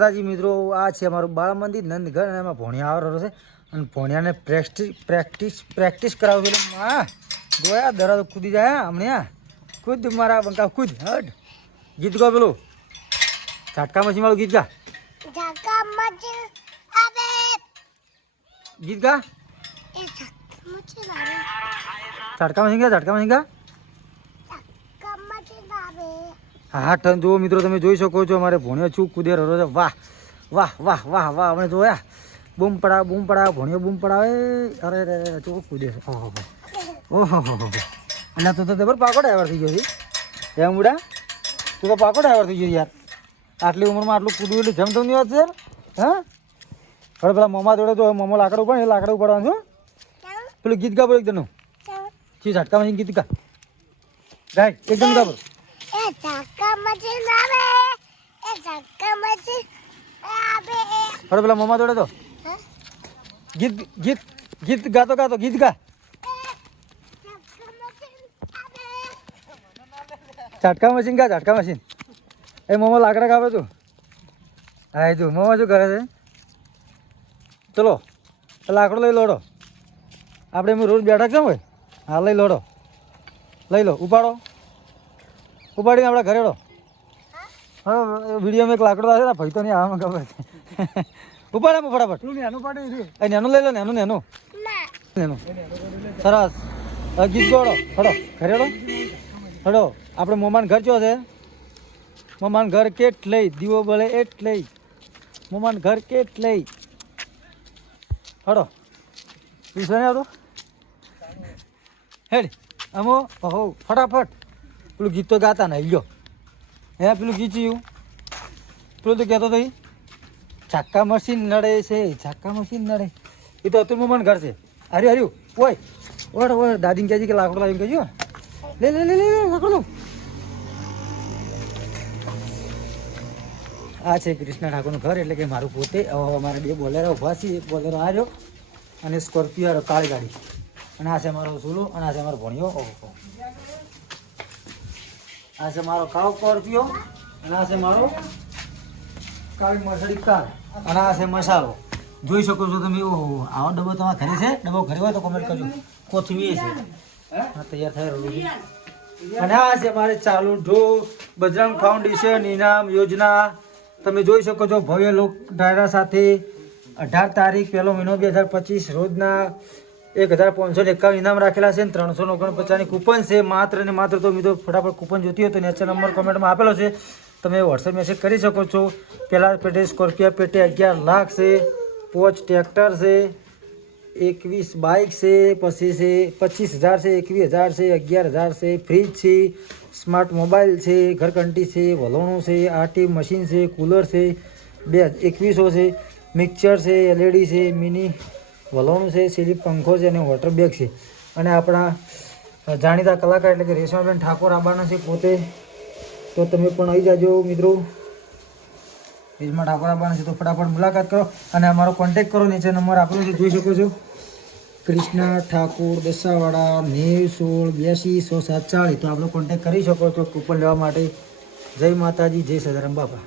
માતાજી મિત્રો આ છે અમારું બાળ મંદિર નંદઘર અને એમાં ભોણિયા આવવાનો છે. અને ભોણિયાને પ્રેક્ટિસ પ્રેક્ટિસ પ્રેક્ટિસ કરાવું છું. હા ગોયા દરા કૂદી જાય હમણાં કૂદ મારા બંકા કૂદ હટ. ગીત ગો પેલું. ઝાટકા મચી વાળું ગીત ગા. ગીત ગા. ઝાટકા મચી ગયા ઝાટકા મચી ગા ઝાટકા મશીન ગા ઝાકા મચી આવે હા હા ટન જુઓ મિત્રો તમે જોઈ શકો છો અમારે ભોણિયો છું કુદેર છે. વાહ વાહ વાહ વાહ વાહ અમે જોયા. બૂમ પડાવ બૂમ પડાવ ભોણિયો બૂમ પડાવે અરે અરે અરે ચો કૂદે છે ઓહો ઓહો હો હો એટલે તું તો ખબર પાકો ડ્રાઈવર થઈ ગયો છે. એમ ઉડા? તું તો પાકો ડ્રાઈવર થઈ ગયો યાર. આટલી ઉંમરમાં આટલું કૂદવું એટલે જમતો નહીં વાત છે? યાર હા? હવે પેલા મમા જોડે જો મમો લાકડું પડે એ લાકડું પડવાનું છું પેલું ગીત ગાબો એકદમ. છી ચી ઝાટકામાં ગીત ગા. ગાય એકદમ ગા હવે પેલા મોમા જોડે તો. ગીત ગીત ગીત ગાતો ગાતો ગીત ગા. ઝાટકા મશીન ગા ઝાટકા મશીન. એ મોમા લાકડા કાપે તું. હા તું મોમો શું કરે છે? ચલો લાકડો લઈ લોડો. આપણે એમ રોજ બેઠા કેમ હોય? હા લઈ લોડો. લઈ લો ઉપાડો. ઉપાડીને આપણે ઘરે લો હા? વિડીયોમાં એક લાકડો આવે ને ભાઈ તો નહીં આવામાં ખબર છે. ઉપાડે ફટાફટ. નેનું પાડે એ નેનું લઈ લો નેનું નેનું. નેનું. સરસ. ગીત ગોળો. હડો ઘરે હડો હડો આપણે મોમાન ઘર ચો છે? મોમાન ઘર કેટ લઈ દીવો બળે એટ લઈ મોમાન ઘર કેટ લઈ હડો વિશ્વ ને આવડો હેડ અમો હો ફટાફટ. પેલું ગીત તો ગાતા ને ગયો હે, પેલું ગીચ્યું? પેલું તો કહેતો તઈ છાક્કા મશીન નડે છે છાક્કા મશીન નડે. એ તો અતુલ મન ઘર છે. હર્યું હર્યું. ઓય ઓય ઓય, દાદીને કહેજે કે લાકડો લાવીને કહેજો લે લે લે લે લાકડો. આ છે કૃષ્ણ ઠાકોરનું ઘર, એટલે કે મારું પોતે. અમારે બે બોલેરો ઊભા છે. એક બોલેરો આવ્યો અને સ્કોર્પિયો કાળી ગાડી. અને આ છે મારો સુલો અને આ છે મારો ભણ્યો. ઓહો. આ છે મારો કાળો સ્કોર્પિયો અને આ છે મારો કાળી મર્સડીઝ કાર અને આ છે મસાલો. જોઈ શકો છો તમે ઓહો આવો ડબ્બો તમારા ઘરે છે? ડબ્બો ઘરે હોય તો કોમેન્ટ કરજો. કોથમીર છે. હા? તૈયાર રહ્યું છે અને આ છે મારે ચાલુ ઢો બજરંગ ફાઉન્ડેશન ઇનામ યોજના. તમે જોઈ શકો છો ભવ્ય લોક ડાયરા સાથે અઢાર તારીખ પહેલો મહિનો બે હજાર પચીસ રોજના એક હજાર પાંચસો ને એકાવન ઇનામ રાખેલા છે અને ને ઓગણપચાસની કૂપન છે. માત્ર ને માત્ર તો મિત્રો ફટાફટ કૂપન જોતી હોય તો નેચર નંબર કમેન્ટમાં આપેલો છે. તમે વોટ્સએપ મેસેજ કરી શકો છો. પહેલાં પેટે સ્કોર્પિયો પેટે અગિયાર લાખ છે. પોચ ટ્રેક્ટર છે. એકવીસ બાઇક છે. પછી છે પચીસ હજાર છે, એકવીસ હજાર છે, અગિયાર હજાર છે. ફ્રીજ છે. સ્માર્ટ મોબાઈલ છે. ઘરઘંટી છે. વલોણું છે. આરટી મશીન છે. કુલર છે. બે એકવીસો છે. મિક્સર છે. એલઈડી છે. મિની વલોણું છે સીલી પંખો છે અને વોટર બેગ છે. અને આપણા જાણીતા કલાકાર એટલે કે રેશમાબેન ઠાકોર આવવાના છે પોતે. તો તમે પણ આવી જાજો મિત્રો. રેશમા ઠાકોર આવવાના છે તો ફટાફટ મુલાકાત કરો અને અમારો કોન્ટેક્ટ કરો. નીચે નંબર આપણો છે, જોઈ શકો છો. કૃષ્ણા ઠાકોર દસાવાડા નેવ સોળ, બ્યાસી, સો સાત, ચાળીસ. તો આપણો કોન્ટેક્ટ કરી શકો છો કૂપન લેવા માટે. જય માતાજી, જય સદારામ બાપા.